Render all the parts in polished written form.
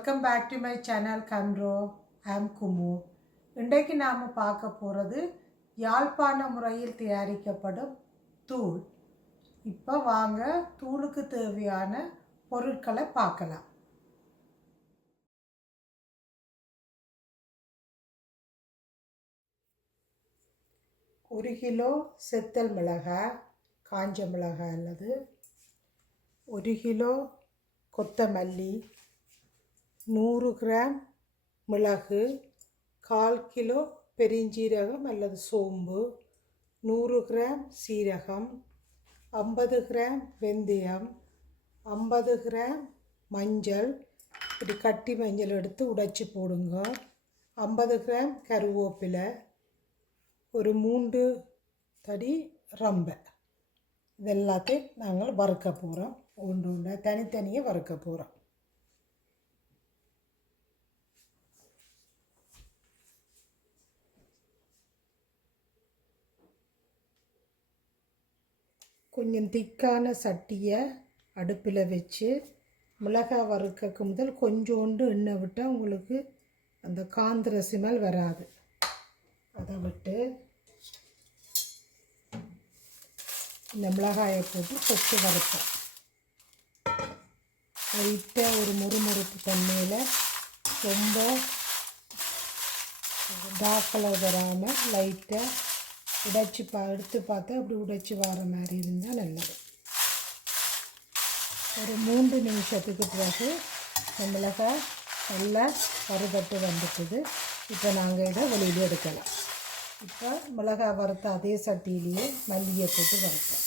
Welcome back to my channel கம்ரோ. I'm Kumu. இன்றைக்கு நாம் பார்க்க போகிறது யாழ்ப்பாண முறையில் தயாரிக்கப்படும் தூள். இப்போ வாங்க தூளுக்கு தேவையான பொருட்களை பார்க்கலாம். ஒரு கிலோ செத்தல் மிளகாய், காஞ்ச மிளகாய் அல்லது 1 கிலோ கொத்தமல்லி, 100 கிராம் மிளகு, 1/4 கிலோ பெருஞ்சீரகம் அல்லது சோம்பு, 100 கிராம் சீரகம், 50 கிராம் வெந்தயம், 50 கிராம் மஞ்சள், இப்படி கட்டி மஞ்சள் எடுத்து உடைச்சி போடுங்க. 50 கிராம் கருவேப்பிலை, ஒரு 3 தடி ரம்பை. இதெல்லாத்தையும் நாங்கள் வறுக்க போகிறோம். ஒன்று தனித்தனியாக வறுக்க போகிறோம். கொஞ்சம் திக்கான சட்டியை அடுப்பில் வச்சு மிளகாய் வறுக்க முதல் கொஞ்சோண்டு எண்ணெய் விட்டால் உங்களுக்கு அந்த காந்திர ஸ்மெல் வராது. அதை விட்டு இந்த மிளகாயை போட்டு கொச்சு வறுப்போம். லைட்டாக ஒரு முறுமுறுப்பு தண்ணியில், ரொம்ப டார்க் கலர் வராமல் லைட்டாக உடைச்சி எடுத்து பார்த்தா அப்படி உடைச்சி வர மாதிரி இருந்தால் நல்லது. ஒரு 3 நிமிஷத்துக்கு பிறகு இந்த மிளகாய் நல்லா வறுபட்டு வந்துட்டுது. இப்போ நாங்கள் இதை வெளியில் எடுக்கலாம். இப்போ மிளகாய் வறுத்த அதே சட்டியிலேயே மல்லியை போட்டு வறுப்போம்.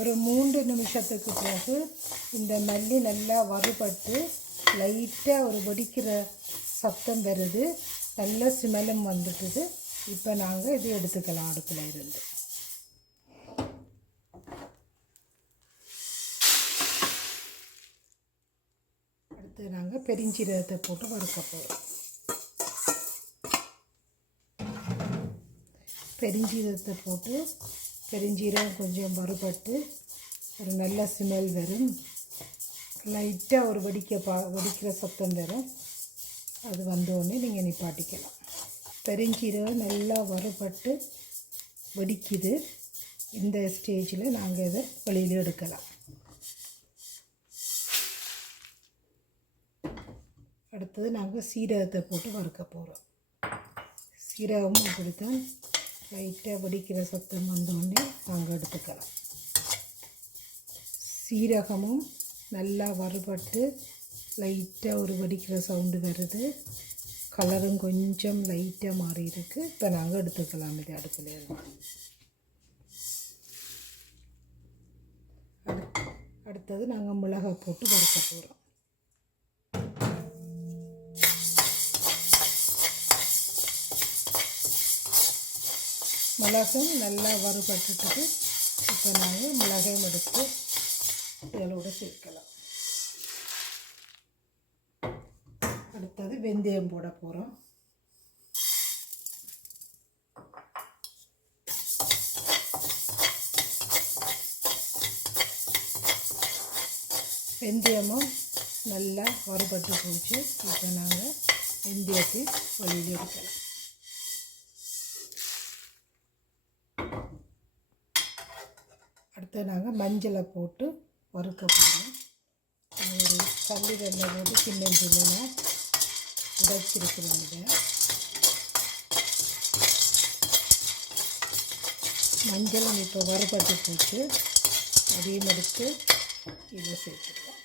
ஒரு 3 நிமிஷத்துக்கு பிறகு இந்த மல்லி நல்லா வறுபட்டு லைட்டாக ஒரு வெடிக்கிற சத்தம் வருது. நல்ல ஸ்மெல்லும் வந்துட்டுது. இப்போ நாங்கள் இது எடுத்துக்கலாம் அடுப்பில் இருந்து. அடுத்து நாங்கள் பெருஞ்சீரகத்தை போட்டு வறுக்க போகிறோம். பெருஞ்சீரகத்தை போட்டு பெருஞ்சீரகம் கொஞ்சம் வறுபட்டு ஒரு நல்ல ஸ்மெல் வரும். லைட்டாக ஒரு வெடிக்கிற சத்தம் வரும். அது வந்தோடனே நீங்கள் நிப்பாட்டிக்கலாம். பெருஞ்சீரகம் நல்லா வறுபட்டு வெடிக்குது. இந்த ஸ்டேஜில் நாங்கள் இதை வெளியில் எடுக்கலாம். அடுத்தது நாங்கள் சீரகத்தை போட்டு வறுக்க போகிறோம். சீரகமும் அப்படித்தான் லைட்டாக வெடிக்கிற சத்தம் வந்தோடனே நாங்கள் எடுத்துக்கலாம். சீரகமும் நல்லா வறுபட்டு லைட்டாக ஒரு வெடிக்கிற சவுண்டு வருது. கலரும் கொஞ்சம் லைட்டாக மாறி இருக்குது. இப்போ நாங்கள் எடுத்துக்கலாம் இது அடுப்பில் இருந்து. அடுத்தது நாங்கள் மிளகாய் போட்டு வறுக்க போகிறோம். மிளகும் நல்லா வறுபட்டுட்டு இப்போ நாங்கள் மிளகையும் எடுத்து இதோட சேர்க்கலாம். அடுத்தது வெந்தயம் போட போகிறோம். வெந்தயமும் நல்லா வறுபட்டு போச்சு. இப்போ நாங்கள் வெந்தயத்தை வெளியில் எடுக்கலாம். அடுத்து நாங்கள் மஞ்சளை போட்டு வறுக்க போகிறோம். ஒரு கல்லி வெள்ளை போட்டு சின்ன சின்ன உடைச்சிருக்கிறோம். இதை மஞ்சளும் இப்போ வறுபட்டு போச்சு. அதையும் எடுத்து இதை சேர்த்துக்கலாம்.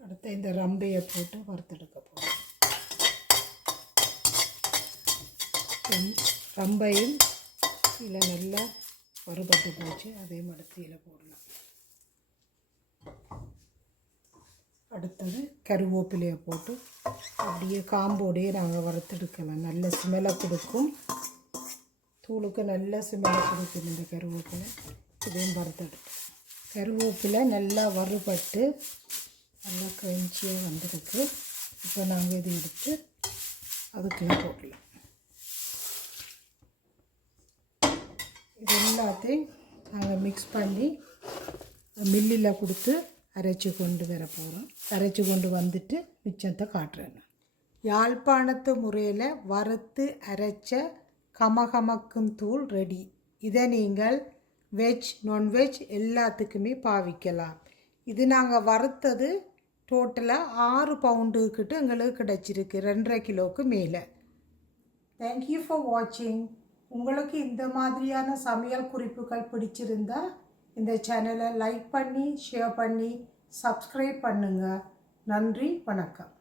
அடுத்து இந்த ரம்பையை போட்டு வறுத்தெடுக்க போகிறோம். ரம்பையும் இதில் நல்லா வறுபட்டு போச்சு. அதையும் எடுத்து இதில் போடலாம். அடுத்தது கருவேப்பிலையை போட்டு அப்படியே காம்போடையே நாங்கள் வறுத்தெடுக்கலாம். நல்ல ஸ்மெல்லை கொடுக்கும். தூளுக்கு நல்ல ஸ்மெல்லை கொடுக்கும் இந்த கருவேப்பிலை. இதையும் வறுத்தெடுக்கும். கருவேப்பிலை நல்லா வறுபட்டு நல்லா கிரன்ச்சியாக வந்திருக்கு. இப்போ நாங்கள் இதை எடுத்து அதுக்குள்ளே போடலாம். இது எல்லாத்தையும் நாங்கள் மிக்ஸ் பண்ணி மில்லில் கொடுத்து அரைச்சி கொண்டு வர போகிறோம். அரைச்சி கொண்டு வந்துட்டு மிச்சத்தை காட்டுறேன். யாழ்ப்பாணத்து முறையில் வறுத்து அரைச்ச கமகமக்கும் தூள் ரெடி. இதை நீங்கள் வெஜ் நான்வெஜ் எல்லாத்துக்குமே பாவிக்கலாம். இது நாங்கள் வறுத்தது டோட்டலாக 6 பவுண்டுக்கிட்ட எங்களுக்கு கிடச்சிருக்கு, 2.5 கிலோவுக்கு மேலே. தேங்க்யூ ஃபார் வாட்சிங். உங்களுக்கு இந்த மாதிரியான சமையல் குறிப்புகள் பிடிச்சிருந்தா இந்த சேனலை லைக் பண்ணி ஷேர் பண்ணி சப்ஸ்கிரைப் பண்ணுங்கள். நன்றி, வணக்கம்.